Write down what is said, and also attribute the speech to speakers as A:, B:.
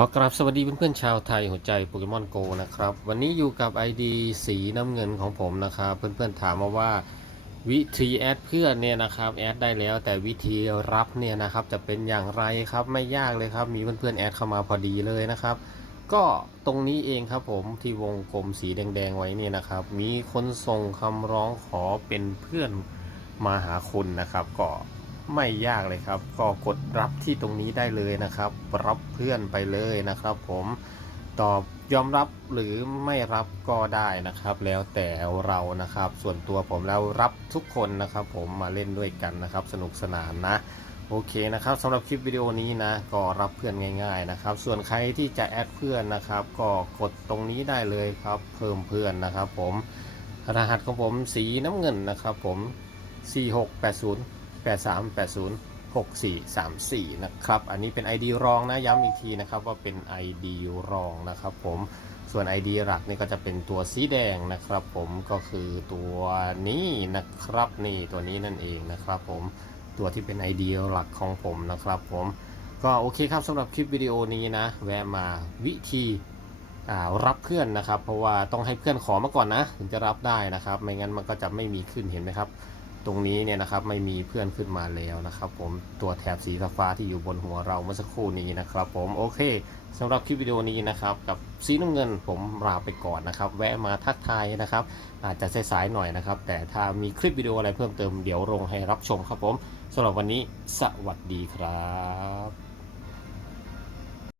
A: ขอกราบสวัสดีเพื่อนๆชาวไทยหัวใจโปเกมอนโกนะครับ วันนี้อยู่กับ ID สีน้ำเงินของผมนะครับ เพื่อนๆถามมาว่าวิธีแอดเพื่อนเนี่ยนะครับแอดได้แล้วแต่วิธีรับเนี่ยนะครับจะเป็นอย่างไรครับไม่ยากเลยครับ มีเพื่อนๆแอดเข้ามาพอดีเลยนะครับ ก็ตรงนี้เองครับผมที่วงกลมสีแดงๆไว้เนี่ยนะครับ มีคนส่งคำร้องขอเป็นเพื่อนมาหาคุณนะครับก็ ไม่ยากเลยครับ ก็กดรับที่ตรงนี้ได้เลยนะครับ รับเพื่อนไปเลยนะครับ ผมตอบยอมรับหรือไม่รับก็ได้นะครับ แล้วแต่เรานะครับ ส่วนตัวผมแล้วรับทุกคนนะครับ ผมมาเล่นด้วยกันนะครับ สนุกสนานนะโอเคนะครับสำหรับคลิปวิดีโอนี้นะก็รับเพื่อนง่ายๆนะครับ ส่วนใครที่จะแอดเพื่อนนะครับ ก็กดตรงนี้ได้เลยครับ เพิ่มเพื่อนนะครับ ผมรหัสของผมสีน้ำเงินนะครับ ผม 4680 8380 6434 นะครับ อันนี้เป็น ID รองนะ ย้ำอีกทีนะครับว่าเป็น ID รองนะครับผมส่วน ID หลักนี่ก็จะเป็นตัวสีแดงนะครับ ผมก็คือตัวนี้นะครับนี่ตัวนี้นั่นเองนะครับผมตัวที่เป็น ID หลักของผมนะครับผมก็โอเคครับสำหรับคลิปวิดีโอนี้นะ แวะมาวิธีรับเพื่อนนะครับ เพราะว่าต้องให้เพื่อนขอมาก่อนนะ ถึงจะรับได้นะครับ ไม่งั้นมันก็จะไม่มีขึ้นเห็นไหมครับ ตรงนี้เนี่ยนะครับไม่มีเพื่อนขึ้นมาแล้วนะครับผมตัวแถบสีฟ้าที่อยู่บนหัวเราเมื่อสักครู่นี้นะครับผมโอเคสำหรับคลิปวิดีโอนี้นะครับกับสีน้ำเงินผมลาไปก่อนนะครับ แวะมาทักทายนะครับ อาจจะสายๆหน่อยนะครับ แต่ถ้ามีคลิปวิดีโออะไรเพิ่มเติมเดี๋ยวลงให้รับชมครับผมสำหรับวันนี้สวัสดีครับ